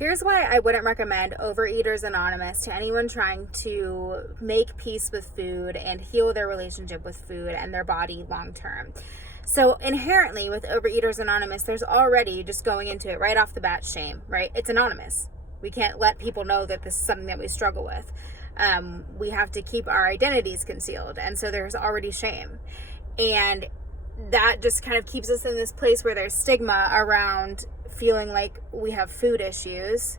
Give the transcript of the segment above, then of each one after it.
Here's why I wouldn't recommend Overeaters Anonymous to anyone trying to make peace with food and heal their relationship with food and their body long term. So inherently with Overeaters Anonymous, there's already, just going into it right off the bat, shame, right? It's anonymous. We can't let people know that this is something that we struggle with. We have to keep our identities concealed. And so there's already shame. And that just kind of keeps us in this place where there's stigma around feeling like we have food issues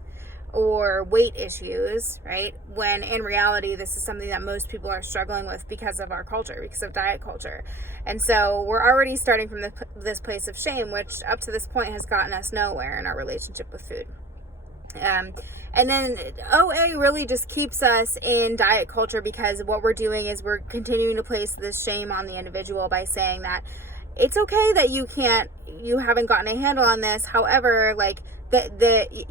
or weight issues, right? When in reality, this is something that most people are struggling with because of our culture, because of diet culture. And so we're already starting from this place of shame, which up to this point has gotten us nowhere in our relationship with food. And then OA really just keeps us in diet culture because what we're doing is we're continuing to place this shame on the individual by saying that it's okay that you haven't gotten a handle on this. However, like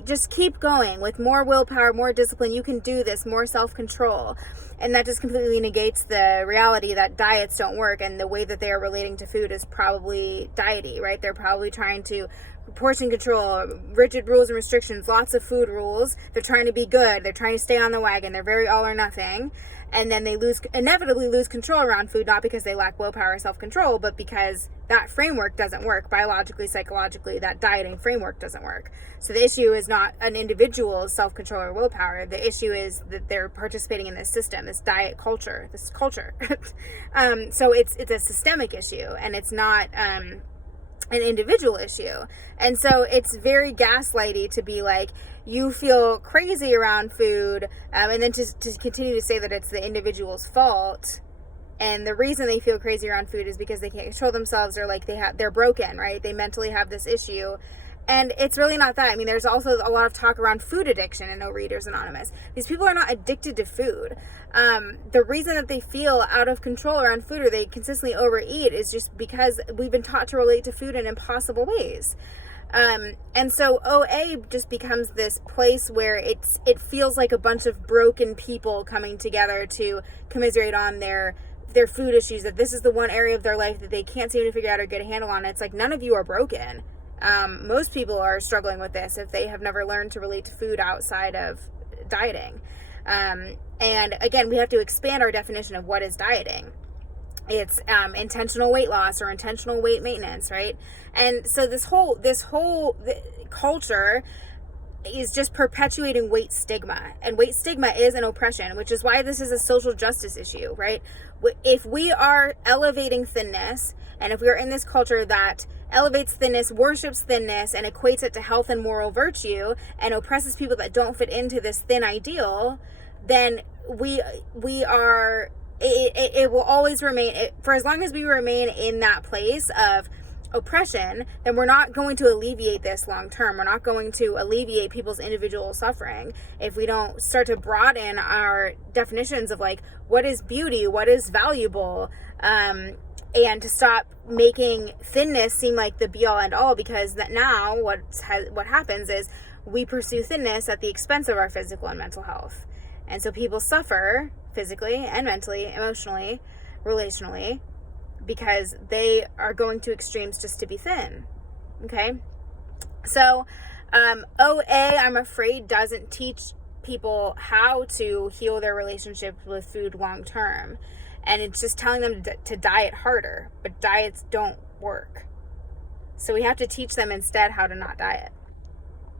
just keep going with more willpower, more discipline. You can do this, more self-control. And that just completely negates the reality that diets don't work, and the way that they are relating to food is probably diety, right? They're probably trying to portion control, rigid rules and restrictions, lots of food rules. They're trying to be good. They're trying to stay on the wagon. They're very all or nothing. And then they inevitably lose control around food, not because they lack willpower or self-control, but because that framework doesn't work. Biologically, psychologically, that dieting framework doesn't work. So the issue is not an individual's self-control or willpower. The issue is that they're participating in this system, this diet culture, this culture. So it's a systemic issue, and it's not an individual issue. And so it's very gaslighty to be like, you feel crazy around food, and then to continue to say that it's the individual's fault. And the reason they feel crazy around food is because they can't control themselves, or like they're broken, right? They mentally have this issue. And it's really not that. I mean, there's also a lot of talk around food addiction in Overeaters Anonymous. These people are not addicted to food. The reason that they feel out of control around food, or they consistently overeat, is just because we've been taught to relate to food in impossible ways. And so OA just becomes this place where it feels like a bunch of broken people coming together to commiserate on their food issues, that this is the one area of their life that they can't seem to figure out or get a handle on. It's like, none of you are broken. Most people are struggling with this if they have never learned to relate to food outside of dieting. And again, we have to expand our definition of what is dieting. It's intentional weight loss or intentional weight maintenance, right? And so this whole culture is just perpetuating weight stigma, and weight stigma is an oppression, which is why this is a social justice issue, right? If we are elevating thinness, and if we are in this culture that elevates thinness, worships thinness, and equates it to health and moral virtue, and oppresses people that don't fit into this thin ideal, then we are, it will always remain, for as long as we remain in that place of oppression, then we're not going to alleviate this long term. We're not going to alleviate people's individual suffering if we don't start to broaden our definitions of like what is beauty, what is valuable, and to stop making thinness seem like the be all end all, because that now what happens is we pursue thinness at the expense of our physical and mental health. And so people suffer physically and mentally, emotionally, relationally, because they are going to extremes just to be thin. Okay? So OA, I'm afraid, doesn't teach people how to heal their relationship with food long term. And it's just telling them to diet harder, but diets don't work. So we have to teach them instead how to not diet.